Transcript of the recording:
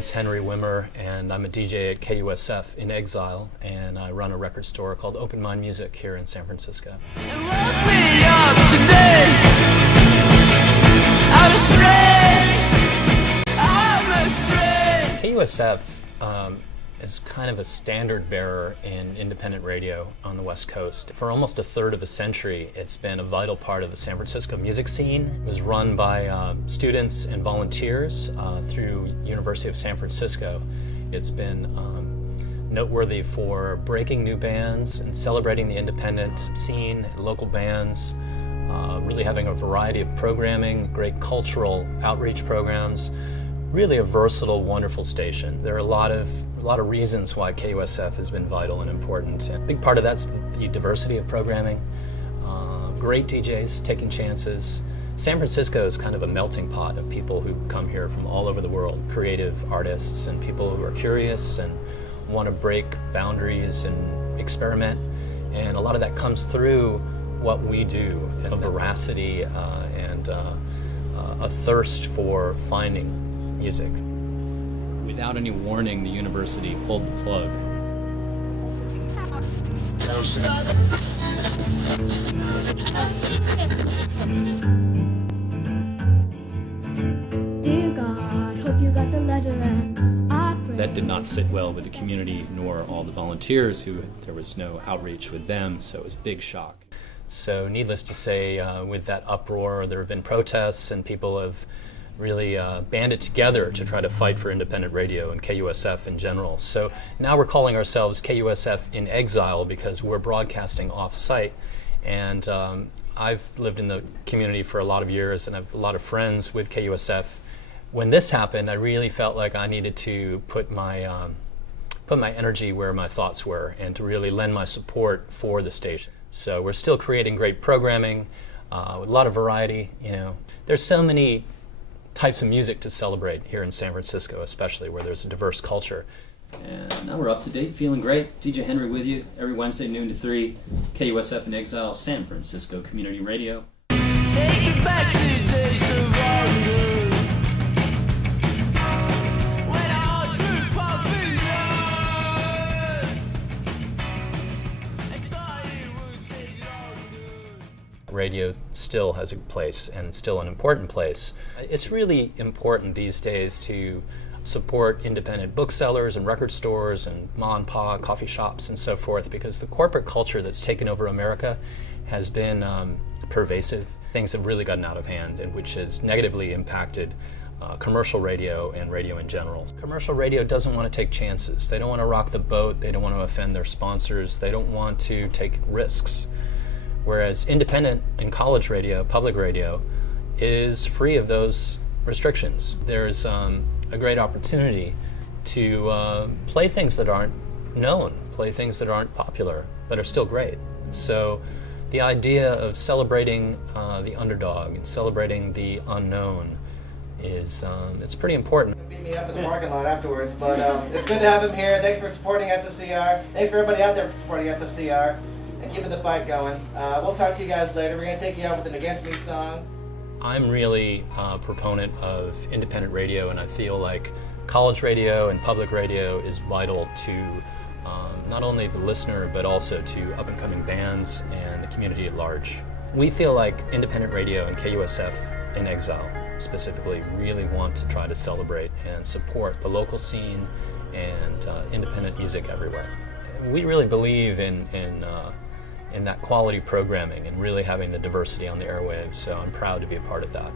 is Henry Wimmer, and I'm a DJ at KUSF in Exile, and I run a record store called Open Mind Music here in San Francisco. KUSF is kind of a standard bearer in independent radio on the West Coast. For almost a third of a century, it's been a vital part of the San Francisco music scene. It was run by students and volunteers through University of San Francisco. It's been noteworthy for breaking new bands and celebrating the independent scene, local bands, really having a variety of programming, great cultural outreach programs. Really a versatile, wonderful station. There are a lot of reasons why KUSF has been vital and important. A big part of that's the diversity of programming, great DJs taking chances. San Francisco is kind of a melting pot of people who come here from all over the world, creative artists and people who are curious and want to break boundaries and experiment. And a lot of that comes through what we do, and a veracity and a thirst for finding music. Without any warning, the university pulled the plug. Dear God, hope you got the letter and I pray. That did not sit well with the community nor all the volunteers who there was no outreach with them, so it was a big shock. So needless to say, with that uproar, there have been protests and people have really banded together to try to fight for independent radio and KUSF in general. So now we're calling ourselves KUSF in Exile because we're broadcasting off-site. And I've lived in the community for a lot of years and I have a lot of friends with KUSF. When this happened, I really felt like I needed to put my energy where my thoughts were and to really lend my support for the station. So we're still creating great programming with a lot of variety. You know, there's so many types of music to celebrate here in San Francisco, especially where there's a diverse culture. And now we're up to date, feeling great. DJ Henry with you every Wednesday, noon to 3, KUSF in Exile, San Francisco Community Radio. Take it back to days of wonder, when all true popular, I thought it would take longer. Radio still has a place and still an important place. It's really important these days to support independent booksellers and record stores and ma and pa coffee shops and so forth, because the corporate culture that's taken over America has been pervasive. Things have really gotten out of hand, and which has negatively impacted commercial radio and radio in general. Commercial radio doesn't want to take chances. They don't want to rock the boat. They don't want to offend their sponsors. They don't want to take risks. Whereas independent and college radio, public radio, is free of those restrictions. There's a great opportunity to play things that aren't known, play things that aren't popular, but are still great. So the idea of celebrating the underdog and celebrating the unknown is it's pretty important. Beat me up in the parking lot afterwards, but it's good to have him here. Thanks for supporting SFCR. Thanks for everybody out there for supporting SFCR and keeping the fight going. We'll talk to you guys later. We're going to take you out with an Against Me song. I'm really a proponent of independent radio, and I feel like college radio and public radio is vital to not only the listener, but also to up-and-coming bands and the community at large. We feel like independent radio and KUSF in Exile specifically really want to try to celebrate and support the local scene and independent music everywhere. We really believe in that quality programming and really having the diversity on the airwaves, so I'm proud to be a part of that.